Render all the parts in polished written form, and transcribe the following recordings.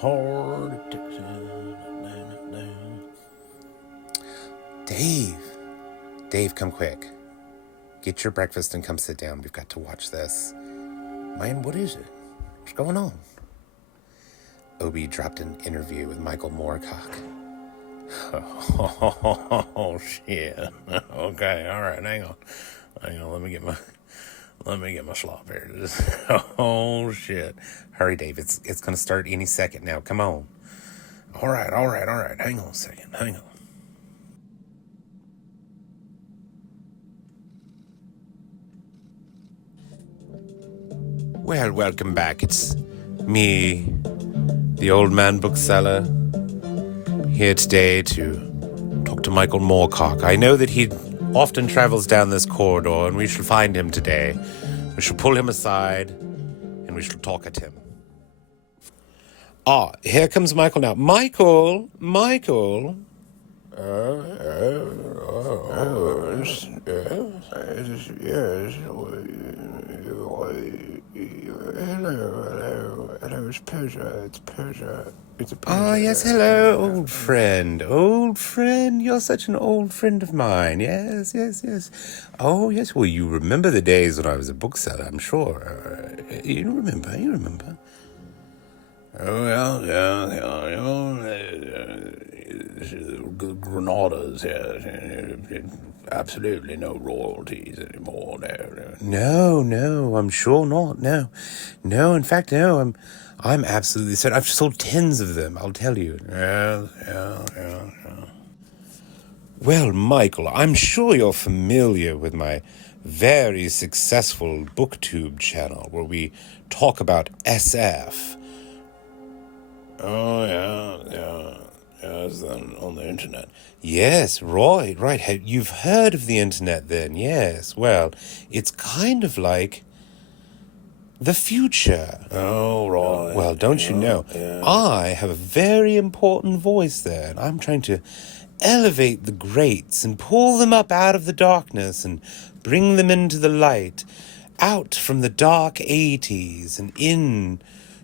hard Texas. Dave, come quick. Get your breakfast and come sit down. We've got to watch this. Man, what is it? What's going on? Obi dropped an interview with Michael Moorcock. Oh, shit. Okay, all right, hang on. Let me get my slop here. Oh, shit. Hurry, Dave. It's going to start any second now. Come on. All right. Hang on a second. Hang on. Well, welcome back. It's me, the old man bookseller, here today to talk to Michael Moorcock. I know that he often travels down this corridor, and we shall find him today. We shall pull him aside, and we shall talk at him. Here comes Michael now. Michael! Yes. Hello, it's Persia. It's a pleasure. Oh, yes, hello, old friend. You're such an old friend of mine. Yes. Oh, yes, well, you remember the days when I was a bookseller, I'm sure. You remember. Oh, yeah. Granadas, yeah. Absolutely no royalties anymore there. No, I'm sure not. No, in fact, no, I'm absolutely certain. I've sold tens of them, I'll tell you. Yeah. Well, Michael, I'm sure you're familiar with my very successful BookTube channel where we talk about SF. Oh, yeah. It's on the internet. Yes, right. You've heard of the internet then, yes. Well, it's kind of like the future. Oh, right. Well, don't you know, I have a very important voice there, and I'm trying to elevate the greats and pull them up out of the darkness and bring them into the light, out from the dark 80s and in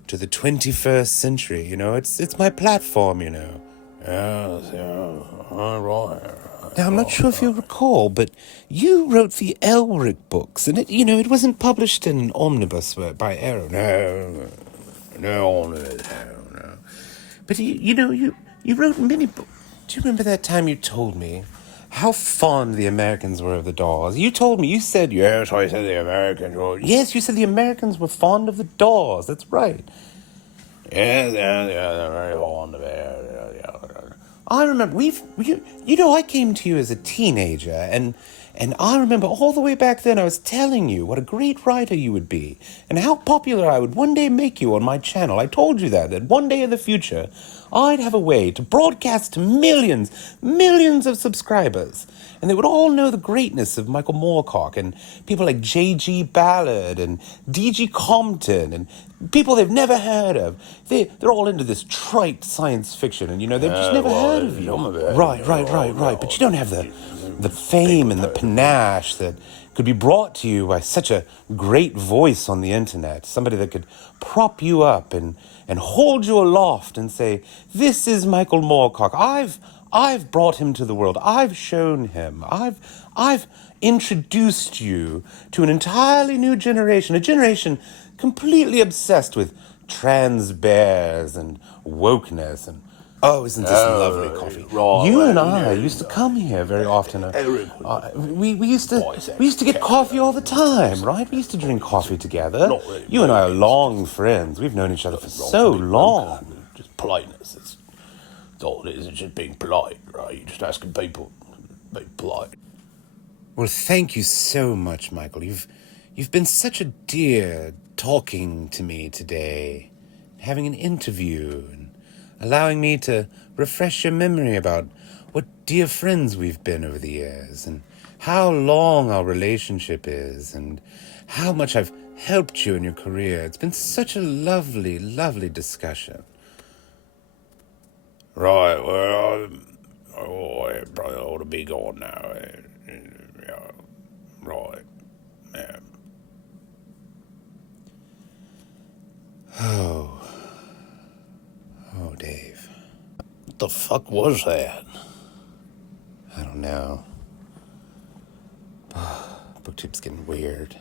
to the 21st century. You know, it's my platform, you know. Yeah. All right. Now, I'm not sure if you'll recall, but you wrote the Elric books, and it wasn't published in an omnibus by Arrow. No. But you wrote many books. Do you remember that time you told me how fond the Americans were of the Doors? You said... Yes, I said the Americans were... Yes, you said the Americans were fond of the Doors. That's right. Yeah, they're very fond of it. I remember I came to you as a teenager, and I remember all the way back then I was telling you what a great writer you would be, and how popular I would one day make you on my channel. I told you that one day in the future, I'd have a way to broadcast to millions of subscribers, and they would all know the greatness of Michael Moorcock, and people like J.G. Ballard, and D.G. Compton, and people they've never heard of. They're all into this trite science fiction, and they've just never heard of you. Right. But you don't have the fame and the panache that could be brought to you by such a great voice on the internet. Somebody that could prop you up and hold you aloft and say, "This is Michael Moorcock. I've brought him to the world. I've shown him. I've introduced you to an entirely new generation, a generation completely obsessed with trans bears and wokeness and isn't this lovely coffee? Right, you and I used to come here very often. We used to get coffee all the time, right? We used to drink coffee together. Not really, you and I are long friends. We've known each other for so long. Just politeness. That's all it is. It's just being polite, right? You're just asking people to be polite. Well, thank you so much, Michael. You've been such a dear talking to me today, having an interview, and allowing me to refresh your memory about what dear friends we've been over the years, and how long our relationship is, and how much I've helped you in your career. It's been such a lovely discussion. Right, well, I probably ought to be gone now. Right. the fuck was that? I don't know. BookTube's getting weird.